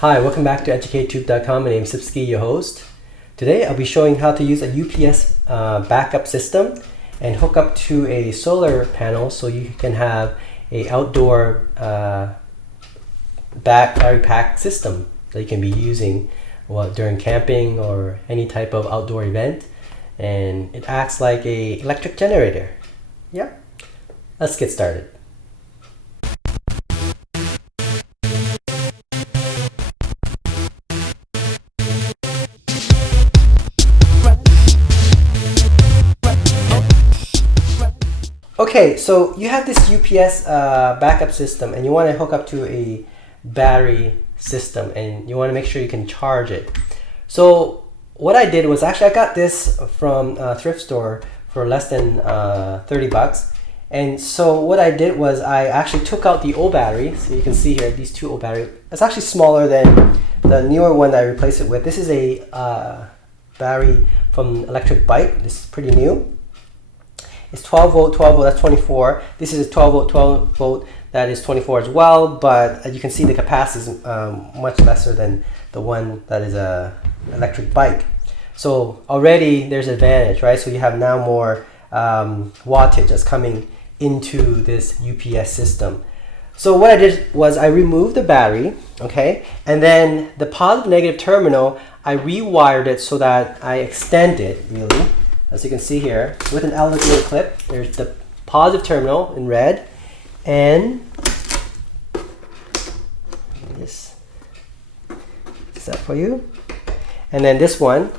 Hi, welcome back to EducateTube.com. My name is Sipsky, your host. Today I'll be showing how to use a UPS backup system and hook up to a solar panel so you can have a outdoor battery pack system that you can be using during camping or any type of outdoor event, and it acts like a electric generator. Yep. Let's get started. Okay, so you have this UPS backup system and you want to hook up to a battery system and you want to make sure you can charge it. So what I did was I got this from a thrift store for less than 30 bucks. And so what I did was I actually took out the old battery. So you can see here, these two old batteries. It's actually smaller than the newer one that I replaced it with. This is a battery from electric bike. This is pretty new. It's 12 volt, that's 24. This is a 12 volt, that is 24 as well, but as you can see the capacity is much lesser than the one that is a electric bike. So already there's advantage, right? So you have now more wattage that's coming into this UPS system. So what I did was I removed the battery, okay? And then the positive negative terminal, I rewired it so that I extend it really. As you can see here, with an alligator clip, there's the positive terminal in red, and this is that for you. And then this one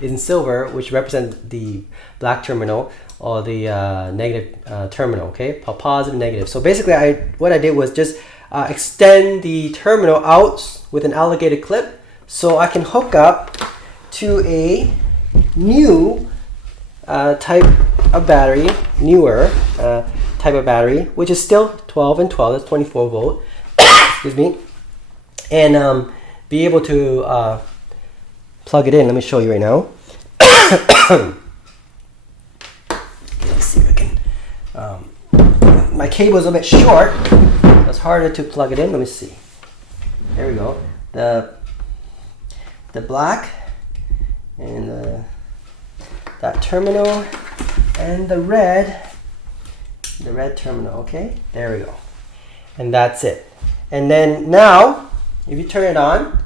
in silver, which represents the black terminal or the negative terminal. Okay, positive, negative. So basically, what I did was just extend the terminal out with an alligator clip, so I can hook up to a new type of battery, newer type of battery, which is still 12 and 12, that's 24 volt, excuse me, and be able to plug it in. Let me show you right now. Let's see if I can, my cable is a bit short, so it's harder to plug it in. Let me see. There we go. The black and that terminal and the red terminal. Okay, there we go, and that's it. And then now if you turn it on,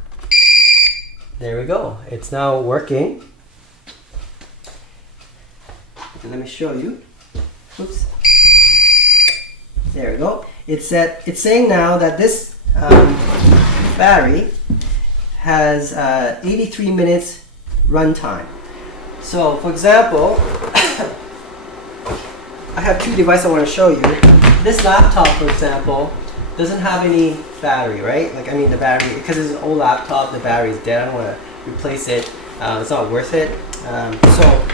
there we go, it's now working. And let me show you. Oops, there we go. It's saying now that this battery has 83 minutes run time. So, for example, I have two devices I want to show you. This laptop, for example, doesn't have any battery, right? Like, I mean, the battery, because it's an old laptop, the battery is dead. I don't want to replace it. It's not worth it. So,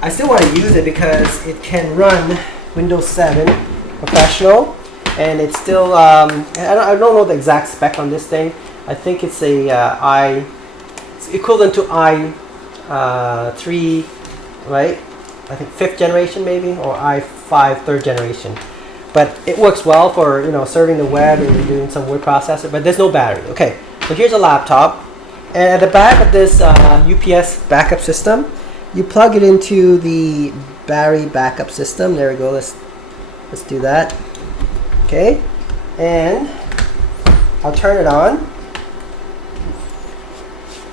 I still want to use it because it can run Windows 7 Professional, and it's still, I don't know the exact spec on this thing. I think it's it's equivalent to i3, right? I think 5th generation maybe, or i5 3rd generation. But it works well for, serving the web and doing some word processor, but there's no battery. Okay, so here's a laptop, and at the back of this UPS backup system, you plug it into the battery backup system. There we go. Let's do that. Okay, and I'll turn it on.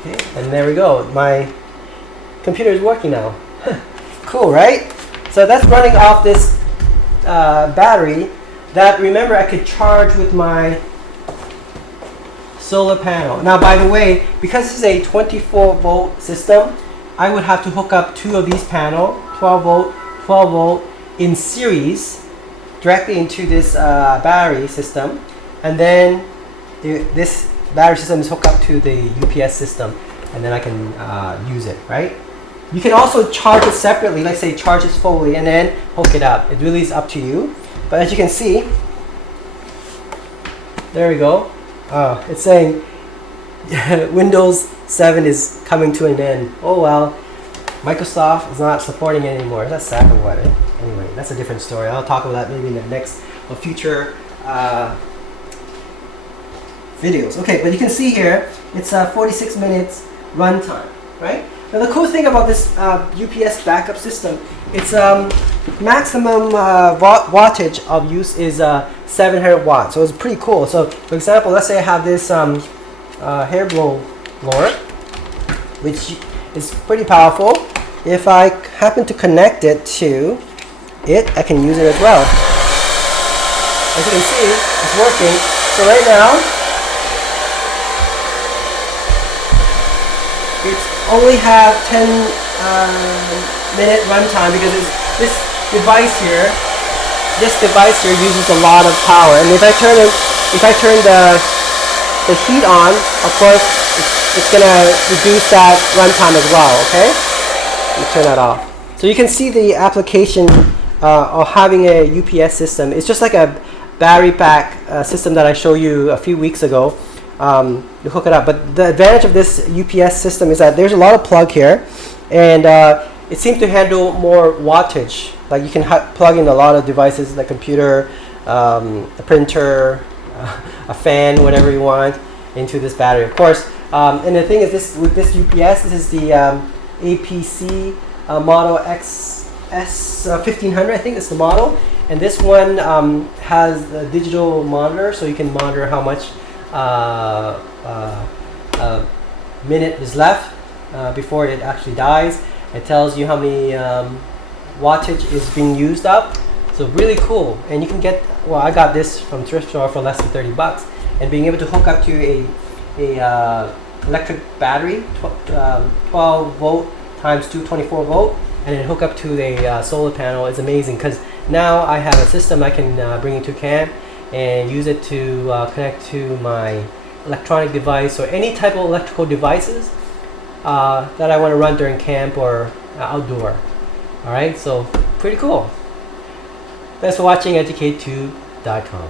Okay, and there we go. My computer is working now. Cool, right? So that's running off this battery that, remember, I could charge with my solar panel. Now, by the way, because this is a 24 volt system, I would have to hook up two of these panels, 12 volt, in series directly into this battery system, and then this battery system is hooked up to the UPS system, and then I can use it, right? You can also charge it separately, let's say charge it fully and then hook it up. It really is up to you. But as you can see, there we go. It's saying Windows 7 is coming to an end. Oh well, Microsoft is not supporting it anymore. That's sad or what? Anyway, that's a different story. I'll talk about that maybe in the next or future videos. Okay, but you can see here it's 46 minutes runtime, right? Now the cool thing about this UPS backup system, its maximum wattage of use is 700 watts, so it's pretty cool. So for example, let's say I have this hair blower, which is pretty powerful. If I happen to connect it to it, I can use it as well. As you can see, it's working. So right now, it's only have 10-minute runtime because this device here uses a lot of power. And if I turn the heat on, of course, it's gonna reduce that runtime as well. Okay, let me turn that off. So you can see the application of having a UPS system. It's just like a battery pack system that I showed you a few weeks ago. You hook it up, but the advantage of this UPS system is that there's a lot of plug here, and it seems to handle more wattage. Like you can plug in a lot of devices, like computer, a printer, a fan, whatever you want, into this battery, of course. And the thing is, with this UPS, this is the APC model XS1500, I think is the model, and this one has a digital monitor, so you can monitor how much minute is left before it actually dies. It tells you how many wattage is being used up. So really cool. And you can get, well, I got this from thrift store for less than 30 bucks. And being able to hook up to a electric battery, 12 volt times 224 volt, and then hook up to the solar panel is amazing, because now I have a system I can bring into camp and use it to connect to my electronic device or any type of electrical devices that I want to run during camp or outdoor. Alright, so pretty cool. Thanks for watching EducateTube.com.